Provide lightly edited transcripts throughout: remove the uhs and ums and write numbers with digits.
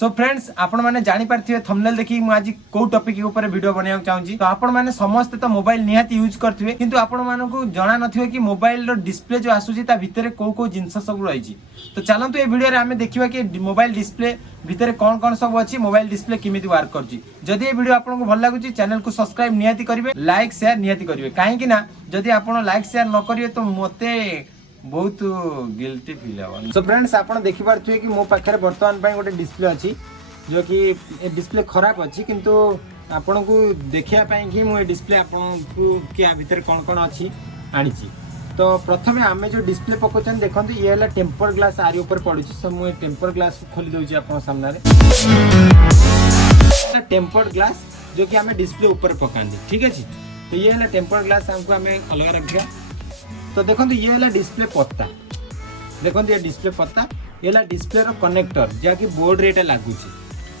So friends आपण मैंने जानी पार्थिबे थंबनेल देखि मु आज को टॉपिक ऊपर वीडियो बनाया चाहूँगी। तो आपण मैंने समस्त तो मोबाइल निहाती यूज करथिबे किंतु आपण मानकु जणा नथिबे कि मोबाइल रो डिस्प्ले जो आसुची ता भितरे को जिंस सब रही। तो चलंतु ए वीडियो रे आमे देखिबा कि मोबाइल डिस्प्ले भितरे कौन कौन सब अछि, मोबाइल डिस्प्ले किमिति वर्क करछि। जदि ए वीडियो आपनको भल लागुची चैनल को सब्सक्राइब निहाती करिवे, लाइक शेयर निहाती करिवे। काहे कि ना जदि आपण लाइक शेयर न करिवे तो मते बहुत गिल्टी फील हो। सो फ्रेंड्स आपण देखि पारथुए कि मो पाखरे वर्तमान पई गोटे डिस्प्ले अछि जो कि डिस्प्ले खराब अच्छी किंतु आपन को देखिया पाई कि मु डिस्प्ले आपन को क्या भीतर कौन कौन अच्छी आनी। तो प्रथमे आमे जो डिस्प्ले पकोचन देखंतु ये हला टेम्पर ग्लास आरी ऊपर पडुची। सो मु टेम्पर ग्लास खोली दोची आपन सामने रे। टेम्पर्ड ग्लास जो कि आमे डिस्प्ले ऊपर पकांदी, ठीक अछि। तो ये हला टेम्पर्ड ग्लास हमको आमे अलग रखिया। तो देखंतु ये हला डिस्प्ले पत्ता, देखंतु ये डिस्प्ले पत्ता, ये हला डिस्प्ले रो कनेक्टर जा कि बोर्ड रे एटा लागुची।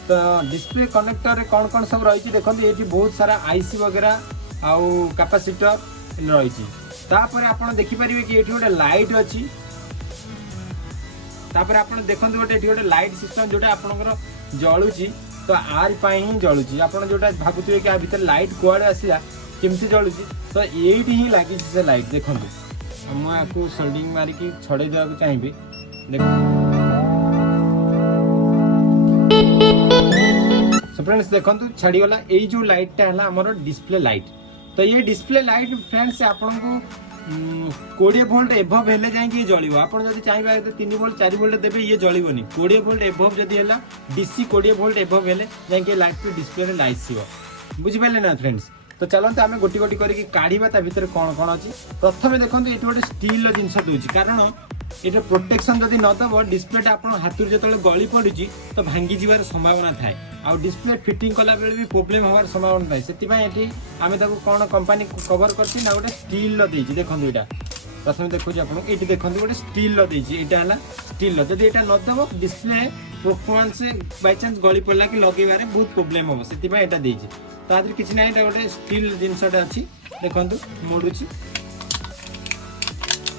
तो डिस्प्ले कनेक्टर रे कौन कौन सब रही देखो ये बहुत सारा आईसी वगैरह आउ कैपेसिटर रही। तापर आपण देखि परिबे कि एठी गोटे लाइट अछि। तापर आपण देखंतु गोटे एठी गोटे लाइट सिस्टम जोटा आपनकर जळुची। तो आर पाई ही जळुची। आपण जोटा भाबुथिबे कि आ भीतर लाइट कोआडे आसीला केमति जळुची, तो एठी ही लागि से लाइट देखंतु। हम आकु सोल्डिंग मारी कि छडे देबा चाहिबे। देखो फ्रेंड्स देखंतु छाड़ी गला एई जो लाइट टा हला हमर डिस्प्ले लाइट। तो ये डिस्प्ले लाइट फ्रेंड्स आपन को 20 वोल्ट एभव हेले जाय कि जळिवो। आपन जदि चाहिबा तो 3 वोल्ट 4 वोल्ट देबे ये जळिवोनी। 20 वोल्ट एभव जदि हला डीसी 20 वोल्ट एभव हेले जाय कि लाइट पे डिस्प्ले रे लाइट सिबो। बुझि पाले ना फ्रेंड्स। तो चलंतु आमे गोटी गोटी करी कि काढीबा ता भीतर कोन कोन अछि। प्रथमे देखंतु एठी गोटे स्टील रो जिंस दोछि, कारण एटा प्रोटेक्शन जदि न दबो डिस्प्ले टा आपण हाथुर जतले गळी पडुची तो भांगी जिवार संभावना थाए। आ डिस्प्ले फिटिंग कला बेले भी प्रॉब्लम होवार संभावना थाए। सेति पय एठी आमे ताको कोन कंपनी कवर करछि ना गोटे स्टील रो देछि। देखंतु एटा प्रथमे देखु जे आपण एठी देखंतु गोटे स्टील रो देछि। एटा हला स्टील रो, जदि एटा न दबो डिस्प्ले परफॉर्मेंस से बाय चांस गळी पडला कि लगेबारे बहुत प्रॉब्लम हो। सेति पय एटा देछि। तादर किछि नै, एटा गोटे स्टील जिंसटा अछि। देखंतु मोडुछि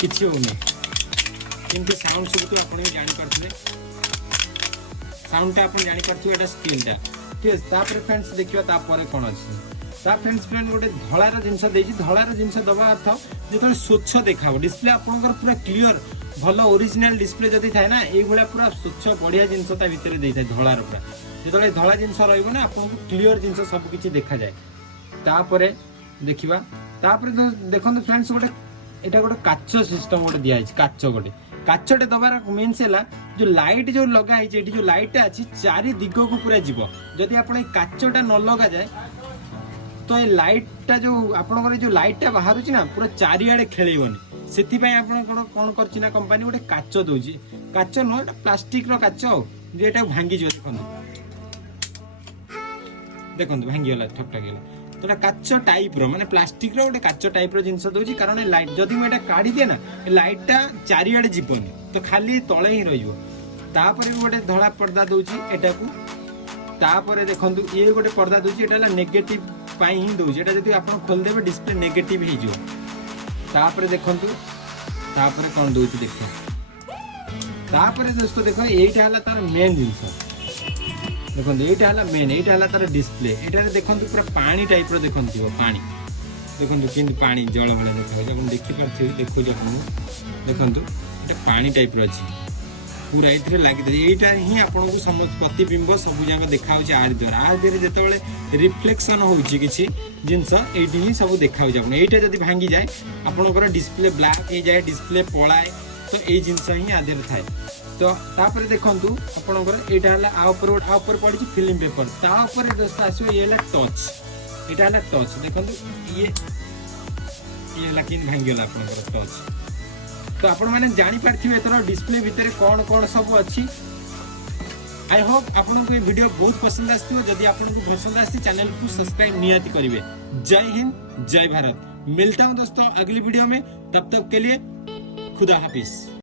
किछि होनी किंतु साउंड सब तो आपण जानि पारथले। साउंड टा आपण जानि पारथु एटा स्टील टा, ठीक है। तापर फ्रेंड्स देखियो तापर कोन अछि। ता फ्रेंड्स गोटे धळार जिंस देछि। धळार जिंस दबा अर्थ जेतले स्वच्छ देखाबो डिस्प्ले आपनकर पूरा क्लियर भलो ओरिजिनल डिस्प्ले जदि थाए ना एई भला पूरा स्वच्छ बढ़िया जिंस ता भितरे देइ थाए धळार पूरा। जेतले धळा जिंस रहइबो ना आपनको क्लियर जिंस सब किछि देखा जाय। तापर देखिबा तापर देखंतु फ्रेंड्स गोटे एटा गोटे काच सिस्टम गोटे दिया अछि। काच गोटे काचटे दबार मीन्स है जो लाइट जो लगा है जो लाइट अच्छी चारि दिग को पूरा जीव। जदि आप काचटा न लगा जाए तो ये लाइटा जो आपन जो लाइटा बाहर ना पूरा चारिआडे खेलेबनी। से कौन कर कंपनी गोटे काच दौची। काच नुह प्लास्टिक रो काच जो ये भांगी जो देखो भांगीगला ठकठाक गला। तो काच टाइप रो माने प्लास्टिक रो गोटे काच टाइप रो जिंस दोची, कारण लाइट जदि मैं काढ़ी दिए ना लाइटा चारिआडे जीवनी तो खाली तले ही रहिबो। तापर भी गोटे धड़ा पर्दा दोची एटा को। तापर देखंतु ये गोटे पर्दा दोची, एटा नेगेटिव पाई ही दोची। एटा जदि आपण खोल देबे डिस्प्ले नेगेटिव हे जो। तापर देखंतु तापर कोन दोची देखो। तापर दोस्तों देखो एटा हला तार मेन जिंस। देखो ये हला मेन, ये हला तार डिस्प्ले। एटा देखंतु पूरा पानी टाइप रो देखंतु पानी। देखंतु किंतु पानी जळ भले देखा जे आपण देखि पारथि। देखो जे हम देखंतु एटा पानी टाइप रो अछि पूरा एथरे लागि दे। एटा ही आपन को समस्त प्रतिबिंब सब जांग देखा होछि आर द्वारा। आर द्वारा जेतेबेले रिफ्लेक्शन होछि किछि जिंस एठी ही सब देखा होछि। आपण एटा जदी भांगी जाय आपनकर डिस्प्ले ब्लैक हे जाय, डिस्प्ले पळाय, तो ए जिंस ही आदेर थाए। तो तापर देखंतु आपनकर एटा हला आ ऊपर पड़ी फिल्म पेपर। ता ऊपर दोस्त आसो ये हला टच। एटा हला टच देखंतु ये हला किन भांगीला आपनकर टच। तो आपण माने जानि पारथिबे एतर डिस्प्ले भितरे कोन कोन सब अछि। आई होप आपनको ये वीडियो बहुत पसंद आस्थिबो। जदि आपनको पसंद आस्ति चैनल को सब्सक्राइब नियति करिवे। जय हिंद जय भारत। मिलता हूं दोस्तों अगली वीडियो में, तब तक के लिए खुदा हाफिज।